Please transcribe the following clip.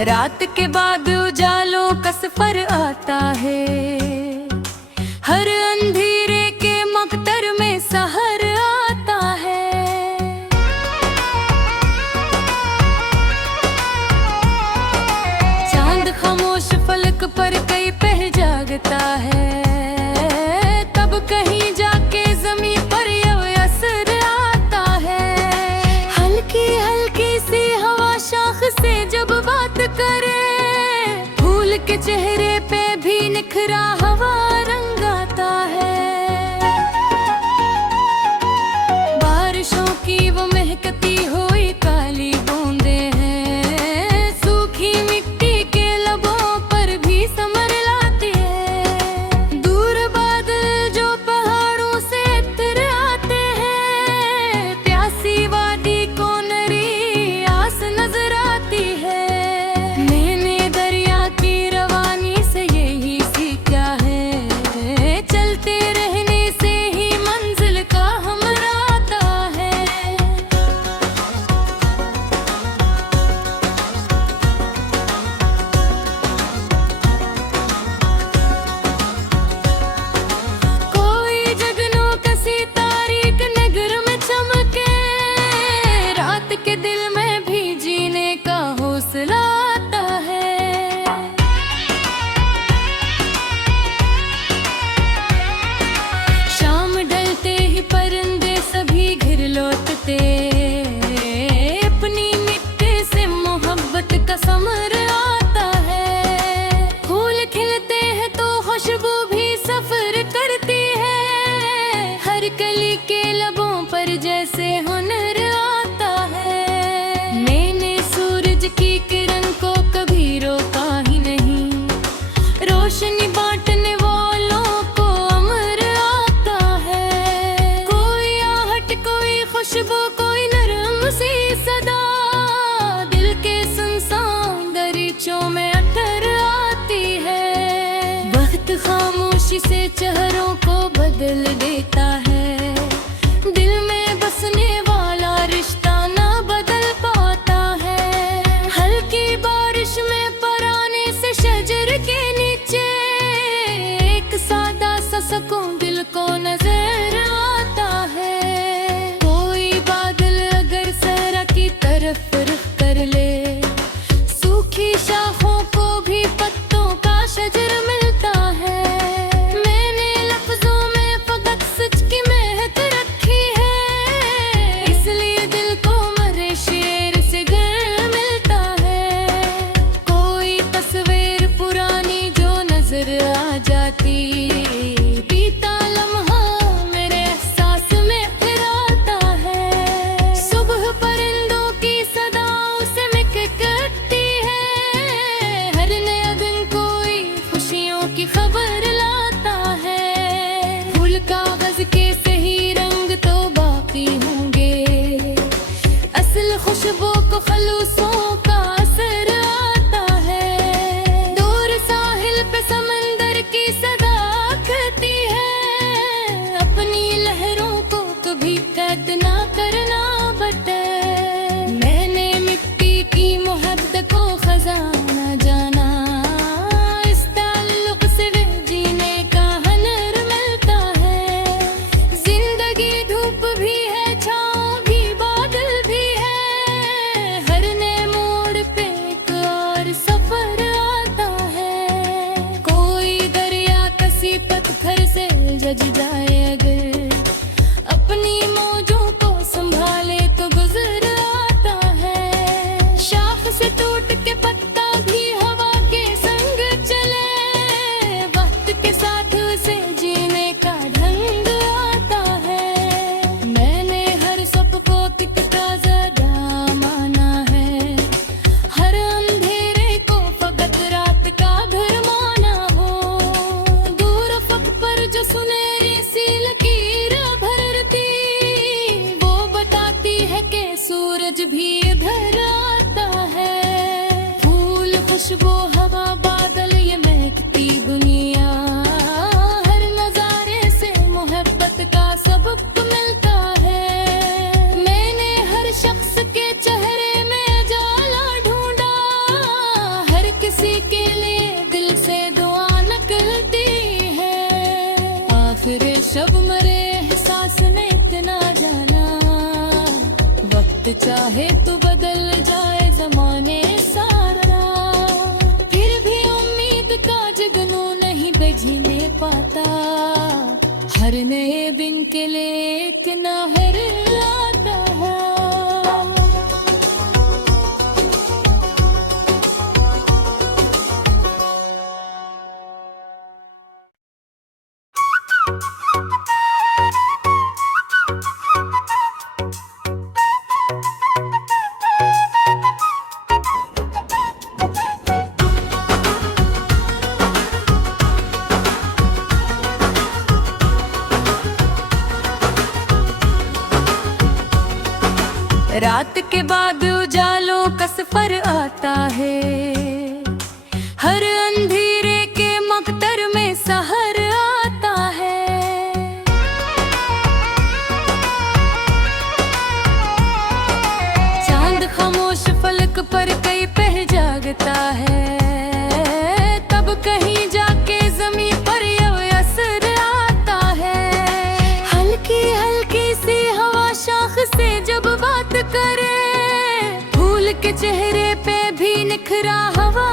रात के बाद उजालों का सफर आता है, हर अंधेरे के मकतर में सहर आता है। चांद खामोश फलक पर कई पह जागता है, तब कहीं जाके जमीन पर ये असर आता है। हल्की हल्की सी हवा शाख से जब बात करे, फूल के चेहरे पे भी निखरा हवा रंग आता है। बारिशों की वो महकती हुई काली बूंदें हैं, सूखी मिट्टी के लबों पर भी समर लाती है। दूर बादल जो पहाड़ों से इतर आते हैं, प्यासी वादी को नरी आस नजर आती है। के दिल में भी जीने का हौसला आता है। शाम ढलते ही परिंदे सभी घर लौटते, अपनी मिट्टी से मोहब्बत का समर आता है। फूल खिलते हैं तो खुशबू भी सफर करती है, हर कली के लबों पर जैसे हुनर की किरण को कभी रोका ही नहीं, रोशनी बांटने वालों को अमर आता है। कोई आहट कोई खुशबू कोई नरम सी सदा, दिल के सुनसान दरीचों में अटर आती है। वक्त खामोशी से चेहरों को बदल देता है, दिल में बसने वाला रिश्ता ना बदल पाता है। हल्की बारिश में पराने से शजर के नीचे एक सादा सा सुकून दिल को नजर आता है। कोई बादल अगर सहरा की तरफ रुख कर ले, सूखी शाखों को भी पत्तों का शजर मिलता है। मैंने लफ्जों में फकत सच की वक्त चाहे तो बदल जाए जमाने सारा, फिर भी उम्मीद का जगनू नहीं बुझने पाता। हर नए दिन के लिए एक नहर आता है। रात के बाद उजालों का सफर आता है, हर अंधेरे के मकतर में सहर आता है। चांद खामोश फलक पर कई पह जागता है, तब कहीं जाके जमीन पर ये असर आता है। हल्की हल्की सी हवा शाख से जब बात करे, फूल के चेहरे पे भी निखरा हवा